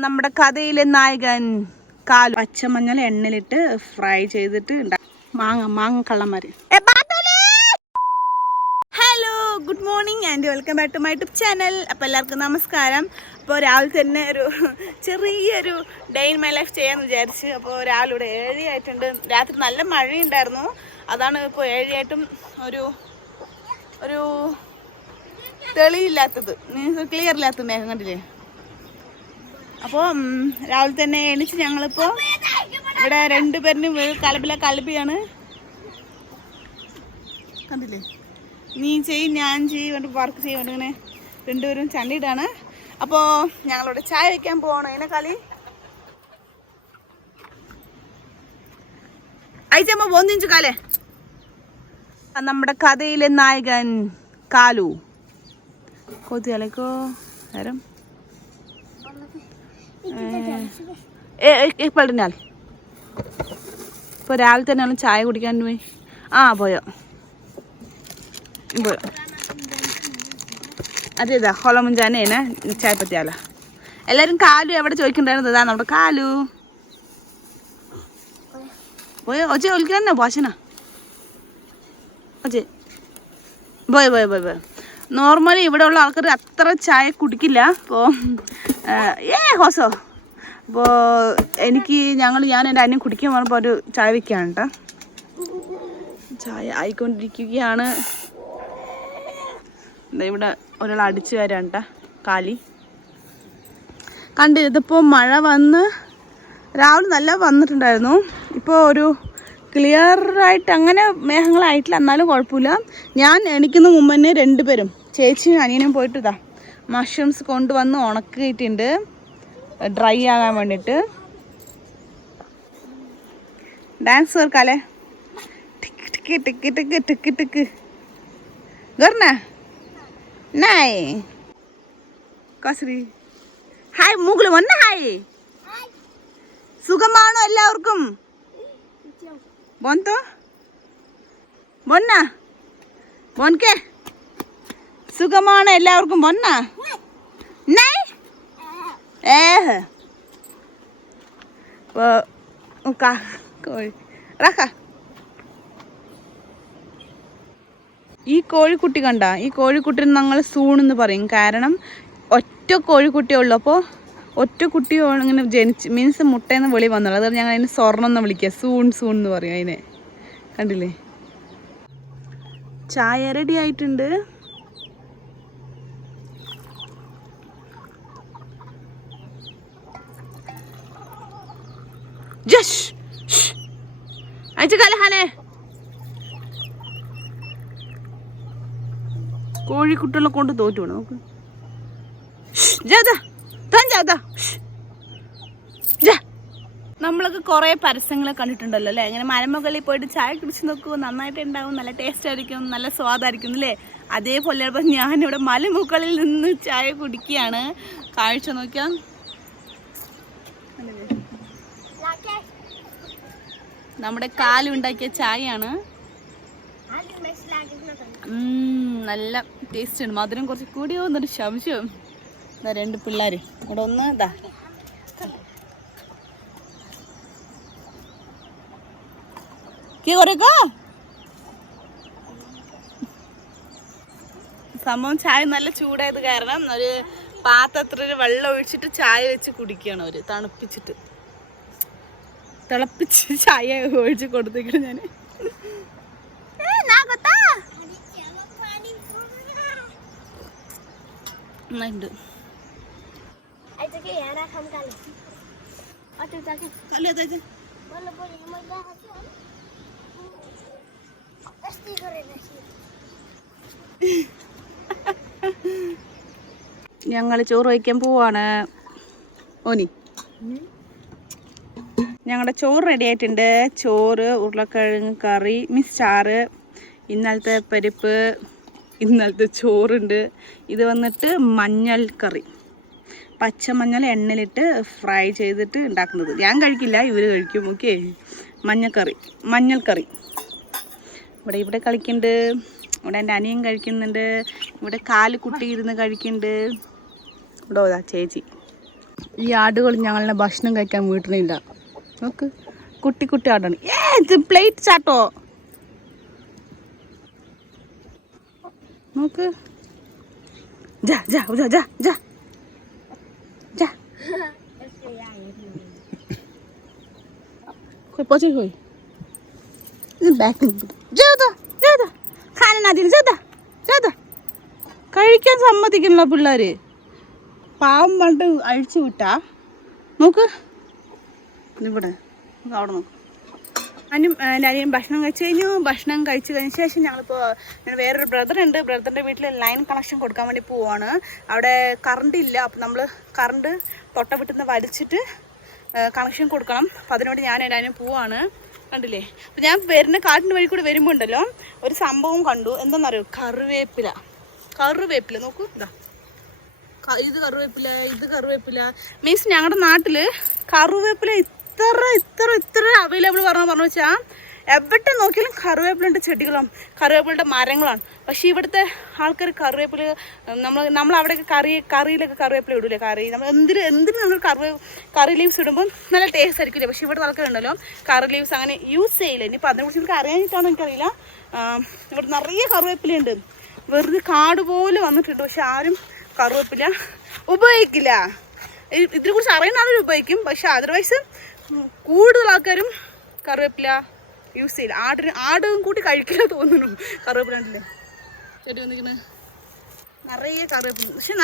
നമ്മുടെ കഥയിലെ നായകൻ കാലു പച്ചമഞ്ഞൾ എണ്ണയിലിട്ട് ഫ്രൈ ചെയ്തിട്ട് മാങ്ങ കള്ളന്മാര്. Hello, good morning and welcome back to my YouTube channel. അപ്പോൾ എല്ലാവർക്കും നമസ്കാരം. അപ്പോൾ രാവിലെ തന്നെ ഒരു ചെറിയൊരു ഡേ ഇൻ മൈ ലൈഫ് ചെയ്യാമെന്ന് വിചാരിച്ച്. അപ്പോൾ രാവിലെ ഇവിടെ 7 ആയിട്ടുണ്ട്. രാത്രി നല്ല മഴയുണ്ടായിരുന്നു, അതാണ് ഇപ്പോൾ 7 ആയിട്ടും ഒരു തെളിയില്ലാത്തത്, മീൻസ് ക്ലിയർ ഇല്ലാത്ത മേഘം കണ്ടില്ലേ. അപ്പോൾ രാവിലെ തന്നെ എണീച്ച് ഞങ്ങളിപ്പോൾ ഇവിടെ 2 പേരിനും കലബിയാണ് കണ്ടില്ലേ. നീ ചെയ്യും ഞാൻ ചെയ്യും വേണ്ടി വർക്ക് ചെയ്യാൻ ഇങ്ങനെ 2 പേരും ചണ്ടിയിട്ടാണ്. അപ്പോൾ ഞങ്ങളിവിടെ ചായ വയ്ക്കാൻ പോകണം. അതിനെ കളി അയച്ചമ്മ പോന്നിഞ്ചു കാലേ. നമ്മുടെ കഥയിലെ നായകൻ കാലു കൊതിയാലേക്കോ നേരം പള്ളിനാൽ. ഇപ്പോൾ രാവിലെ തന്നെ ചായ കുടിക്കാൻ പോയി. പോയോ അതേതാ ഹോള മുഞ്ചാനേനെ ചായ പറ്റിയാല. എല്ലാവരും കാലു എവിടെ ചോദിക്കണ്ടായിരുന്നു. ഇതാ നമ്മുടെ കാലു പോയോ. ഒച്ച വിളിക്കാന്നെ ഭാഷന ഒച്ചേ പോയ. നോർമലി ഇവിടെ ഉള്ള ആൾക്കാർ അത്ര ചായ കുടിക്കില്ല. അപ്പോൾ ഹോസോ അപ്പോൾ ഞാൻ എൻ്റെ അന്യം കുടിക്കാൻ പറഞ്ഞപ്പോൾ ഒരു ചായ വയ്ക്കുകയാണ് കേട്ടോ. ചായ ആയിക്കൊണ്ടിരിക്കുകയാണ്. ഇവിടെ ഒരാൾ അടിച്ചു വരാണ് കേട്ടോ, കാലി കണ്ട്. ഇതിപ്പോൾ മഴ വന്ന് രാവിലെ നല്ല വന്നിട്ടുണ്ടായിരുന്നു. ഇപ്പോൾ ഒരു ക്ലിയറായിട്ട് അങ്ങനെ മേഘങ്ങളായിട്ടില്ല, എന്നാലും കുഴപ്പമില്ല. ഞാൻ എണീക്കുന്ന മുമ്പ് തന്നെ 2 പേരും ചേച്ചിയും അനിയനും പോയിട്ട് ഇതാ മഷ്റൂംസ് കൊണ്ടുവന്ന് ഉണക്കിയിട്ടുണ്ട് ഡ്രൈ ആകാൻ വേണ്ടിയിട്ട്. ഡാൻസ് കേൾക്കാലേ. Tick tick tick tick tick tick ഗർണ നായ് കസ്രി ഹായ് മൂഗില് വന്ന ഹായ്. സുഖമാണോ എല്ലാവർക്കും? ബോന്തോ ബൊന്ന ബോൻകെ സുഖമാണ് എല്ലാവർക്കും? ബൊന്ന നൈ കോഴി റക്ക. ഈ കോഴിക്കുട്ടി കണ്ട, ഈ കോഴിക്കുട്ടിന് ഞങ്ങൾ സൂണെന്ന് പറയും. കാരണം ഒറ്റ കോഴിക്കുട്ടിയേ ഉള്ളൂ. അപ്പോൾ ഒറ്റ കുട്ടി ഇങ്ങനെ ജനിച്ച് മീൻസ് മുട്ടയെന്ന് വെളി വന്നുള്ളൂ. അതാണ് ഞങ്ങൾ അതിന് സ്വർണ്ണം എന്ന് വിളിക്കുക. സൂൺ എന്ന് പറയും അതിനെ. കണ്ടില്ലേ. ചായ റെഡി ആയിട്ടുണ്ട്. കോഴിക്കുട്ടികളെ കൊണ്ട് തോറ്റു വേണം നമുക്ക്. നമ്മളൊക്കെ കുറേ പരസ്യങ്ങളെ കണ്ടിട്ടുണ്ടല്ലോ അല്ലേ. ഇങ്ങനെ മരമുകളിൽ പോയിട്ട് ചായ കുടിച്ച് നോക്കൂ, നന്നായിട്ട് ഉണ്ടാവും, നല്ല ടേസ്റ്റ് ആയിരിക്കും, നല്ല സ്വാദായിരിക്കും അല്ലേ. അതേപോലെ ഇപ്പോൾ ഞാനിവിടെ മലമുകളിൽ നിന്ന് ചായ കുടിക്കുകയാണ്. കാഴ്ച നോക്കിയാൽ നമ്മുടെ കാലുണ്ടാക്കിയ ചായയാണ്. നല്ല ടേസ്റ്റ് ഉണ്ട്. മധുരം കുറച്ച് കൂടിയോ എന്നൊരു സംശയം. 2 പിള്ളേർ ഇവിടെ ഒന്ന് ഇതാ സംഭവം. ചായ നല്ല ചൂടായത് കാരണം ഒരു പാത്രത്തിൽ വെള്ളം ഒഴിച്ചിട്ട് ചായ വെച്ച് കുടിക്കുകയാണ് അവര്. തിളപ്പിച്ച് ചായ ഒഴിച്ച് കൊടുത്തേക്കണം ഞാൻ. നന്നായിട്ടുണ്ട്. ഞങ്ങൾ ചോറ് വയ്ക്കാൻ പോവാണ്. ഓനി ഞങ്ങളുടെ ചോറ് റെഡി ആയിട്ടുണ്ട്. ചോറ്, ഉരുളക്കിഴങ്ങ് കറി, ചാറ്, ഇന്നലത്തെ പരിപ്പ്, ഇന്നലത്തെ ചോറുണ്ട്. ഇത് വന്നിട്ട് മഞ്ഞൾ കറി, പച്ചമഞ്ഞൾ എണ്ണയിലിട്ട് ഫ്രൈ ചെയ്തിട്ട് ഉണ്ടാക്കുന്നത്. ഞാൻ കഴിക്കില്ല, ഇവർ കഴിക്കും. ഓക്കെ. മഞ്ഞൾ കറി. ഇവിടെ കളിക്കുന്നുണ്ട്. ഇവിടെ എൻ്റെ അനിയൻ കഴിക്കുന്നുണ്ട്. ഇവിടെ കാല് കുട്ടി ഇരുന്ന് കഴിക്കുന്നുണ്ട്. ഇവിടെ ചേച്ചി ഈ ആടുകൾ ഞങ്ങളുടെ ഭക്ഷണം കഴിക്കാൻ വീട്ടിലില്ല. നോക്ക്, കുട്ടി കുട്ടി ആടാണ്. ഇത് പ്ലേറ്റ് ചാട്ടോ. നോക്ക്, ജാ ജാ ജാ ജാ ജാ ജാ. पहुंचे हुई കഴിക്കാൻ സമ്മതിക്കുന്നില്ല പിള്ളേര്. പാവം പണ്ട് അഴിച്ചു വിട്ടാ. നോക്ക് ഇവിടെ അവിടെ നോക്ക്. ഞാനും എല്ലാവരെയും ഭക്ഷണം കഴിച്ച് കഴിഞ്ഞു. ഭക്ഷണം കഴിച്ച് കഴിഞ്ഞ ശേഷം ഞങ്ങളിപ്പോൾ വേറൊരു ബ്രദറുണ്ട്. ബ്രദറിൻ്റെ വീട്ടിൽ ലൈൻ കണക്ഷൻ കൊടുക്കാൻ വേണ്ടി പോവാണ്. അവിടെ കറണ്ട് ഇല്ല. അപ്പം നമ്മൾ കറണ്ട് തൊട്ട വീട്ടിൽ നിന്ന് വലിച്ചിട്ട് കണക്ഷൻ കൊടുക്കണം. അപ്പം അതിനുവേണ്ടി ഞാൻ എല്ലാവരും പോവാണ്. കണ്ടില്ലേ? അപ്പം ഞാൻ വരുന്ന കാട്ടിൻ്റെ വഴി കൂടെ വരുമ്പോൾ ഉണ്ടല്ലോ ഒരു സംഭവം കണ്ടു. എന്താണെന്നറിയോ? കറിവേപ്പില നോക്കൂ. ഇതാ ഇത് കറിവേപ്പില മീൻസ് ഞങ്ങളുടെ നാട്ടിൽ കറിവേപ്പില ഇത്ര അവൈലബിൾ പറഞ്ഞു വെച്ചാൽ എവിടെ നോക്കിയാലും കറിവേപ്പിലുണ്ട് ചെടികളും കറിവേപ്പിലയുടെ മരങ്ങളാണ്. പക്ഷേ ഇവിടുത്തെ ആൾക്കാർ കറിവേപ്പില നമ്മൾ അവിടെയൊക്കെ കറിയിലൊക്കെ കറിവേപ്പില ഇടൂലേ? നമ്മൾ എന്തിനും നമ്മൾ കറി ലീവ്സ് ഇടുമ്പോൾ നല്ല ടേസ്റ്റ് ആയിരിക്കില്ലേ? പക്ഷേ ഇവിടുത്തെ ആൾക്കാരുണ്ടല്ലോ കറി ലീവ്സ് അങ്ങനെ യൂസ് ചെയ്യില്ല. ഇനിയിപ്പോൾ അതിനെക്കുറിച്ച് എനിക്ക് അറിയാനിട്ടാണോ എനിക്കറിയില്ല. ഇവിടെ നിറയെ കറിവേപ്പിലുണ്ട്. വെറുതെ കാട് പോലെ വന്നിട്ടുണ്ട്. പക്ഷെ ആരും കറിവേപ്പില ഉപയോഗിക്കില്ല. ഇതിനെക്കുറിച്ച് അറിയുന്ന ആളുകൾ ഉപയോഗിക്കും. പക്ഷെ അതർവൈസ് കൂടുതൽ ആൾക്കാരും കറിവേപ്പില യൂസ് ചെയ്യില്ല. ആടും കൂട്ടി കഴിക്കില്ല തോന്നുന്നു. കറിവേപ്പില ഉണ്ടല്ലേ ചെടി വന്നിരിക്കുന്നത് നിറയെ കറിവേപ്പില. പക്ഷെ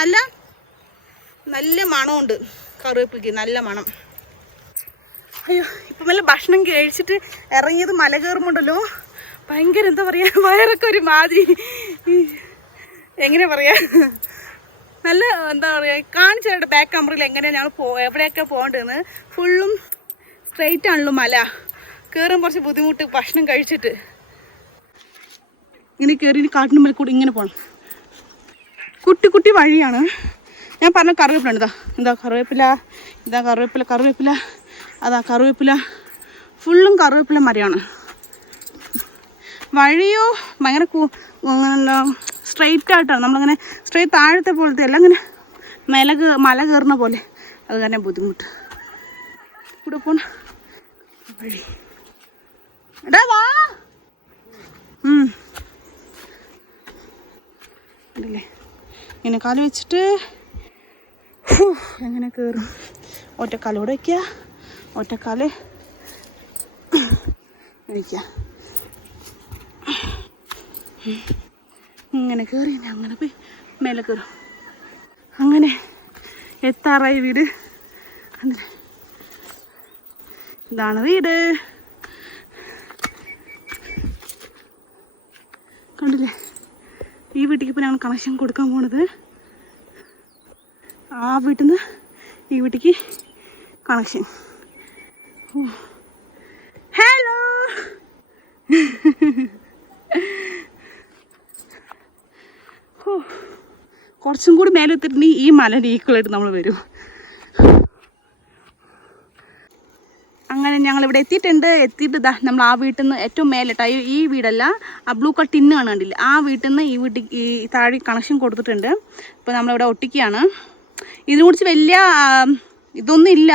നല്ല മണമുണ്ട് കറിവേപ്പിക്ക്, നല്ല മണം. അയ്യോ, ഇപ്പം വല്ല ഭക്ഷണം കഴിച്ചിട്ട് ഇറങ്ങിയത് മല കയറുമ്പോണ്ടല്ലോ ഭയങ്കര എന്താ പറയുക, വയറൊക്കെ ഒരു മാതിരി എങ്ങനെ പറയാ, നല്ല എന്താ പറയുക. കാണിച്ചു ബാക്ക് ക്യാമറയിൽ എങ്ങനെയാണ് ഞങ്ങൾ എവിടെയൊക്കെ പോകേണ്ടതെന്ന്. ഫുള്ളും സ്ട്രെയിറ്റ് ആണല്ലോ മല. കയറാൻ കുറച്ച് ബുദ്ധിമുട്ട് ഭക്ഷണം കഴിച്ചിട്ട്. ഇങ്ങനെ കയറി കാട്ടിന് മേലെ കൂടി ഇങ്ങനെ പോകണം. കുട്ടി വഴിയാണ്. ഞാൻ പറഞ്ഞ കറിവേപ്പില ഉണ്ട്. എന്താ കറിവേപ്പില, ഇതാ കറിവേപ്പില, അതാ കറിവേപ്പില. ഫുള്ളും കറിവേപ്പില മരമാണ്. വഴിയോ ഭയങ്കര എന്താ സ്ട്രെയിറ്റ് ആയിട്ടാണ്. നമ്മളങ്ങനെ സ്ട്രെയിറ്റ് താഴത്തെ പോലത്തെ അല്ല, അങ്ങനെ മല കയറുന്ന പോലെ. അത് കാരണം ബുദ്ധിമുട്ട്. ഇവിടെ പോണ വഴി എടാ വാ. ഉണ്ടല്ലേ ഇങ്ങനെ കാല് വെച്ചിട്ട് എങ്ങനെ കയറും. ഒറ്റക്കാലോടെ വയ്ക്കുക, ഒറ്റക്കാല് വയ്ക്കുക. ഇങ്ങനെ കയറി അങ്ങനെ പോയി മേലെ കയറും. അങ്ങനെ എത്താറായി വീട്. കണ്ടില്ലേ, ഇതാണ് വീട്. കണ്ടില്ലേ, ഈ വീട്ടിലേക്ക് ഇപ്പോൾ ഞങ്ങൾ കണക്ഷൻ കൊടുക്കാൻ പോണത്. ആ വീട്ടിൽ നിന്ന് ഈ വീട്ടിലേക്ക് കണക്ഷൻ. ഹലോ, കുറച്ചും കൂടി മേലെ എത്തിയിട്ടുണ്ടെങ്കിൽ ഈ മലേൻ്റെ ഈക്വലായിട്ട് നമ്മൾ വരും. അങ്ങനെ ഞങ്ങളിവിടെ എത്തിയിട്ട് ഇതാ നമ്മൾ ആ വീട്ടിൽ നിന്ന് ഏറ്റവും മേലിട്ടാ, ഈ വീടല്ല, ആ ബ്ലൂ കളർ ടിന്ന് കണ്ടില്ലേ, ആ വീട്ടിൽ നിന്ന് ഈ വീട്ടിൽ ഈ താഴെ കണക്ഷൻ കൊടുത്തിട്ടുണ്ട്. ഇപ്പോൾ നമ്മളിവിടെ ഒട്ടിക്കുകയാണ്. ഇതിനെക്കുറിച്ച് വലിയ ഇതൊന്നും ഇല്ല.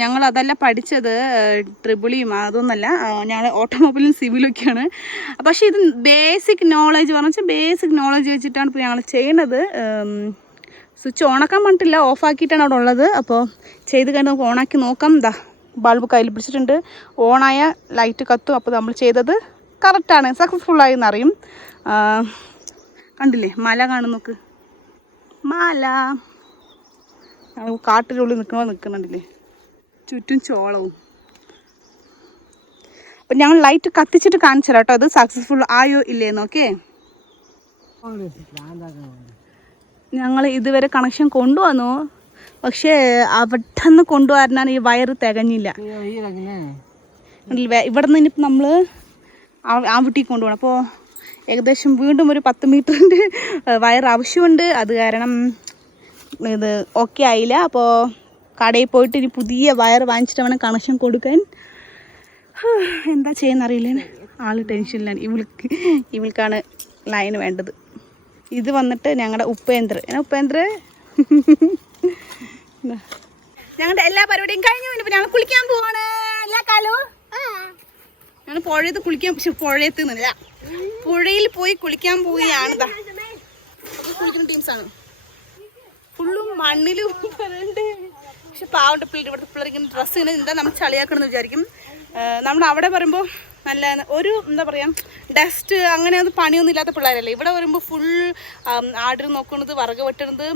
ഞങ്ങൾ അതല്ല പഠിച്ചത്, ട്രിപ്പിളിയും അതൊന്നല്ല. ഞങ്ങൾ ഓട്ടോമൊബൈലും സിവിലൊക്കെയാണ്. പക്ഷേ ഇത് ബേസിക് നോളേജ് ബേസിക് നോളേജ് വെച്ചിട്ടാണ് ഇപ്പോൾ ഞങ്ങൾ ചെയ്യണത്. സ്വിച്ച് ഓണാക്കാൻ പറഞ്ഞിട്ടില്ല, ഓഫാക്കിയിട്ടാണ് അവിടെ ഉള്ളത്. അപ്പോൾ ചെയ്ത് കഴിഞ്ഞ് നമുക്ക് ഓണാക്കി നോക്കാം. ഇതാ ബൾബ് കയ്യിൽ പിടിച്ചിട്ടുണ്ട്. ഓണായ ലൈറ്റ് കത്തും. അപ്പോൾ നമ്മൾ ചെയ്തത് കറക്റ്റാണ്, സക്സസ്ഫുള്ളായി എന്നറിയും. കണ്ടില്ലേ മല കാണും, നോക്ക് മല. കാട്ടിനുള്ളിൽ നിൽക്കുന്നുണ്ടില്ലേ, ചുറ്റും ചോളവും. അപ്പം ഞങ്ങൾ ലൈറ്റ് കത്തിച്ചിട്ട് കാണിച്ചു തരാം കേട്ടോ, അത് സക്സസ്ഫുൾ ആയോ ഇല്ലേന്ന്. ഓക്കെ, ഞങ്ങൾ ഇതുവരെ കണക്ഷൻ കൊണ്ടുവന്നു. പക്ഷേ അവിടെ നിന്ന് കൊണ്ടുവരാൻ ഈ വയറ് തികഞ്ഞില്ല. ഇവിടെ നിന്ന് ഇനിയിപ്പോൾ നമ്മൾ ആ വീട്ടിൽ കൊണ്ടുപോകണം. അപ്പോൾ ഏകദേശം വീണ്ടും ഒരു 10 മീറ്ററിൻ്റെ വയർ ആവശ്യമുണ്ട്. അത് കാരണം ഇത് ഓക്കെ ആയില്ല. അപ്പോൾ കടയിൽ പോയിട്ട് ഇനി പുതിയ വയർ വാങ്ങിച്ചിട്ട് വേണം കണക്ഷൻ കൊടുക്കാൻ. എന്താ ചെയ്യുന്നറിയില്ല, ആൾ ടെൻഷനിലാണ്. ഇവൾക്കാണ് ലൈൻ വേണ്ടത്. ഇത് വന്നിട്ട് ഞങ്ങളുടെ ഉപേന്ദ്ര ഞങ്ങളുടെ എല്ലാ പരിപാടിയും കഴിഞ്ഞു. ഇനിയിപ്പോൾ ഞങ്ങൾ കുളിക്കാൻ പോവാണ്. എല്ലാ കാലവും ഞങ്ങൾ പുഴയത്ത് കുളിക്കാൻ, പക്ഷെ പുഴയത്ത് നിന്നില്ല, പുഴയിൽ പോയി കുളിക്കാൻ പോവുകയാണ്. കുളിക്കുന്ന ടീംസാണ്. ഫുള്ളും മണ്ണിലും പറയുന്നുണ്ട്. പക്ഷെ പാവണ്ട പിള്ളേർ, ഇവിടുത്തെ പിള്ളേർ ഇങ്ങനെ ഡ്രസ്സ് ഇങ്ങനെ എന്താ നമ്മൾ ചളിയാക്കണമെന്ന് വിചാരിക്കും. നമ്മൾ അവിടെ പറയുമ്പോൾ നല്ല ഒരു എന്താ പറയുക, ഡസ്റ്റ് അങ്ങനെ ഒന്നും പണിയൊന്നും ഇല്ലാത്ത പിള്ളേരല്ലേ. ഇവിടെ വരുമ്പോൾ ഫുൾ ആടിന് നോക്കുന്നത്, വറക് വെട്ടുന്നത്,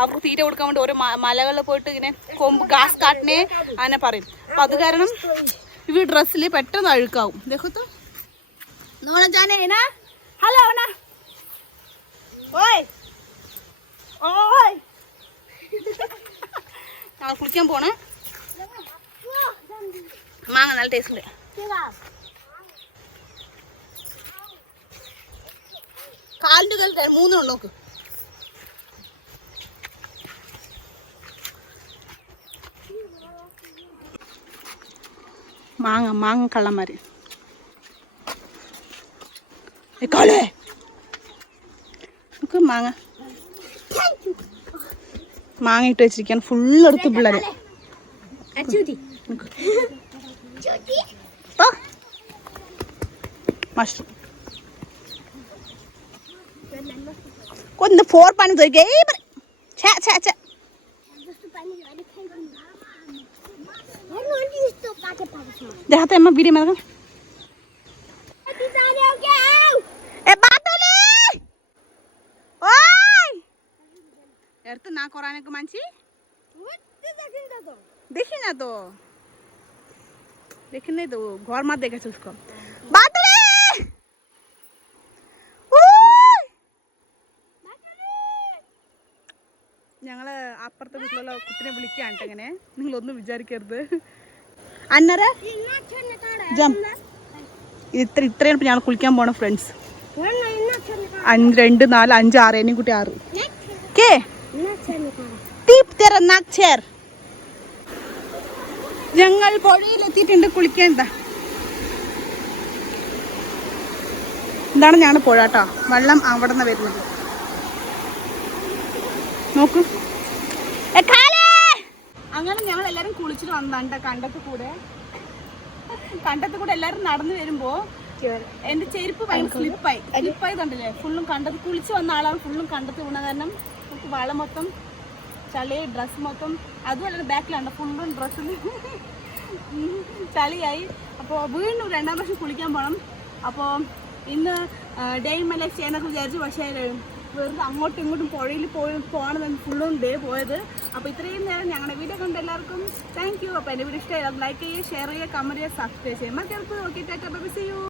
അവർക്ക് തീറ്റ കൊടുക്കാൻ വേണ്ടി ഓരോ മലകളിൽ പോയിട്ട് ഇങ്ങനെ കൊമ്പ് ഗാസ് കാട്ടിനെ അങ്ങനെ പറയും. അപ്പം അത് കാരണം ഇവർ ഡ്രസ്സിൽ പെട്ടെന്ന് അഴുക്കാവും. ദേഹത്ത് ഹലോ ഓയ് ഓയ് ഞങ്ങൾ കുളിക്കാൻ പോണേ. മാങ്ങ നല്ല ടേസ്റ്റ് ഉണ്ട്. കാലിൻ്റെ കാലത്ത് 3 നോക്ക്. മാങ്ങ മാങ്ങ കള്ളന്മാര് നമുക്ക് മാങ്ങ മാങ്ങ ഇട്ട് വെച്ചിരിക്കാൻ ഫുള്ളെടുത്ത് പിള്ളേരെ. മഷ്റൂം കൊന്ന് 4 पानी धोई गई छे छे छे देखते हैं वीडियो में ए बातुली ओय एर्त ना कराने को मानसी देखी ना तो देखने तो घर मत देखे उसको बातुली ഞങ്ങൾ അപ്പുറത്തെ വീട്ടിലുള്ള കുട്ടിനെ വിളിക്കുകയാണ് ഇങ്ങനെ. നിങ്ങളൊന്നും വിചാരിക്കരുത്. അന്നര ഇത്രയാണ് ഇപ്പം ഞങ്ങൾ കുളിക്കാൻ പോണ ഫ്രണ്ട്സ്. 5 2 4 5 6 എന്നെയും കുട്ടി 6 കേ തീപ് തെറ നാക്ചേർ. ഞങ്ങൾ പുഴയിലെത്തിയിട്ടുണ്ട് കുളിക്കാൻ. എന്താണ് ഞങ്ങൾ പുഴ കേട്ടോ. വെള്ളം അവിടെ നിന്ന് വരുന്നത് നോക്കൂ. അങ്ങനെ ഞങ്ങൾ എല്ലാവരും കുളിച്ചിട്ട് വന്നാണ്ട കണ്ടത്ത് കൂടെ എല്ലാവരും നടന്നു വരുമ്പോ എന്റെ ചെരുപ്പ് ഭയങ്കര സ്ലിപ്പായി കണ്ടില്ലേ. ഫുള്ളും കണ്ടത്ത് കുളിച്ച് വന്ന ആളാണ്. ഫുള്ളും കണ്ടത്ത് വീണ കാരണം നമുക്ക് വളം മൊത്തം ചളി, ഡ്രസ്സ് മൊത്തം, അതുമല്ല ബാക്കിലാണ് ഫുള്ളും ഡ്രസ്സിൽ ചളിയായി. അപ്പോൾ വീണ്ടും 2ാം വർഷം കുളിക്കാൻ പോകണം. അപ്പോൾ ഇന്ന് ഡേ ഇൻ മൈ ലൈഫ് ചെയ്യാനൊക്കെ വിചാരിച്ചു. പക്ഷേ വെറുതെ അങ്ങോട്ടും ഇങ്ങോട്ടും പുഴയിൽ പോകണമെന്ന് ഫുള്ളും ഡേ പോയത്. അപ്പോൾ ഇത്രയും നേരം ഞങ്ങളുടെ വീഡിയോ കണ്ട് എല്ലാവർക്കും താങ്ക് യു. അപ്പോൾ എൻ്റെ വീഡിയോ ഇഷ്ടമായി ലൈക്ക് ചെയ്യുക, ഷെയർ ചെയ്യുക, കമൻറ്റ് ചെയ്യുക, സബ്സ്ക്രൈബ് ചെയ്യുക. മറ്റേ okay tata bye bye see U.